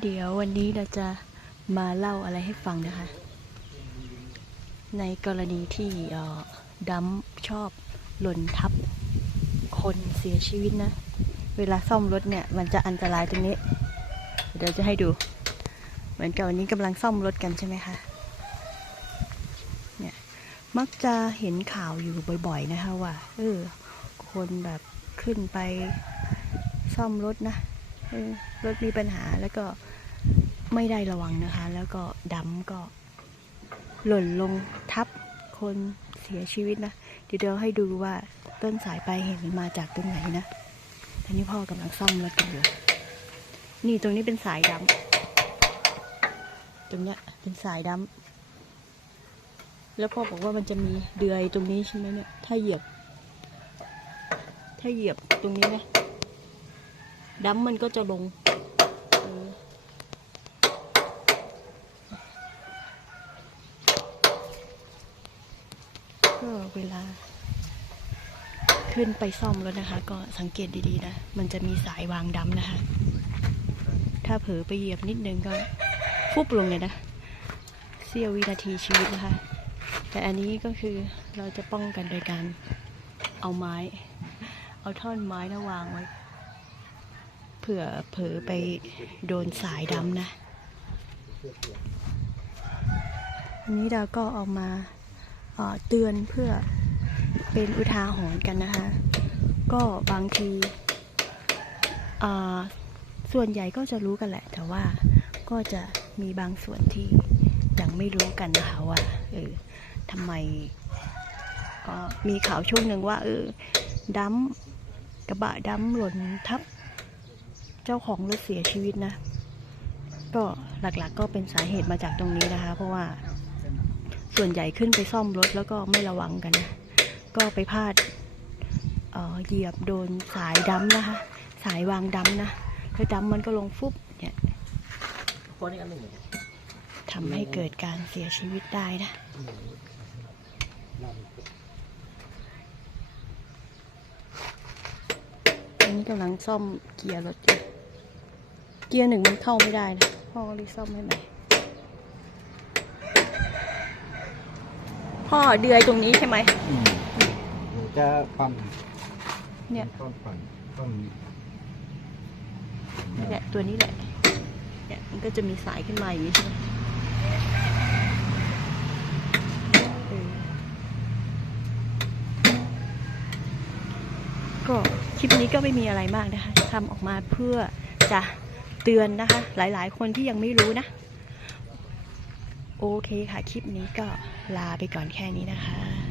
เดี๋ยววันนี้เราจะมาเล่าอะไรให้ฟังนะคะ ในกรณีที่ดัมชอบหล่นทับคนเสียชีวิตนะ เวลาซ่อมรถเนี่ย มันจะอันตรายตรงนี้ เดี๋ยวจะให้ดู เหมือนกับวันนี้กำลังซ่อมรถกันใช่ไหมคะ เนี่ย มักจะเห็นข่าวอยู่บ่อย ๆ นะคะว่า เออ คนแบบขึ้นไปซ่อมรถนะ รถมีปัญหาแล้วก็ไม่ได้ระวังนะคะ แล้วก็ดำก็หล่นลงทับคนเสียชีวิตนะ เดี๋ยวเราให้ดูว่าต้นสายปลายเหตุมันมาจากตรงไหนนะตอนนี้พ่อกำลังซ่อมรถอยู่นี่ตรงนี้เป็นสายดำตรงเนี้ยเป็นสายดำแล้วพ่อบอกว่ามันจะมีเดือยตรงนี้ใช่ไหมเนี่ย ถ้าเหยียบ ถ้าเหยียบตรงนี้นะ ดัมมันก็จะลงเออก็เวลา ขึ้นไปซ่อมรถนะคะ ก็สังเกตดีๆนะ มันจะมีสายวางดำนะคะ ถ้าเผลอไปเหยียบนิดนึงก็ฟุบลงเลยนะเสี้ยววินาทีชีวิตนะคะ แต่อันนี้ก็คือเราจะป้องกันโดยการเอาไม้ เอาท่อนไม้นะวางไว้ เผื่อเผลอไปโดนสายดำนะ อันนี้เราก็เอามาเตือนเพื่อเป็นอุทาหรณ์กันนะคะ ก็บางทีส่วนใหญ่ก็จะรู้กันแหละ แต่ว่าก็จะมีบางส่วนที่ยังไม่รู้กันนะคะว่าเออทำไมเอ่อมีข่าวช่วงหนึ่งว่าเออดัมกระบะดัมหล่นทับ เจ้าของรถเสียชีวิตนะ ก็หลักๆก็เป็นสาเหตุมาจากตรงนี้นะคะ เพราะว่าส่วนใหญ่ขึ้นไปซ่อมรถแล้วก็ไม่ระวังกันนะก็ไปพลาดเอ่อเหยียบโดนสายดัมนะคะ สายวางดัมนะแล้วดัมมันก็ลงฟุบเนี่ยทำให้เกิดการเสียชีวิตได้นะอันนี้กำลังซ่อมเกียร์รถอยู่ กียร์หนึ่งมันเข้าไม่ได้นะพ่อก็เลยซ่อมให้ใหม่พ่อเดือยตรงนี้ใช่ไหมมันจะปั่นเนี่ยต้นปั่นต้นนี่แหละตัวนี้แหละเนี่ยมันก็จะมีสายขึ้นมาอย่างนี้ใช่ไหมเออก็คลิปนี้ก็ไม่มีอะไรมากนะคะทำออกมาเพื่อจะ เตือนนะคะ หลายๆ คนที่ยังไม่รู้นะ โอเคค่ะ คลิปนี้ก็ลาไปก่อนแค่นี้นะคะ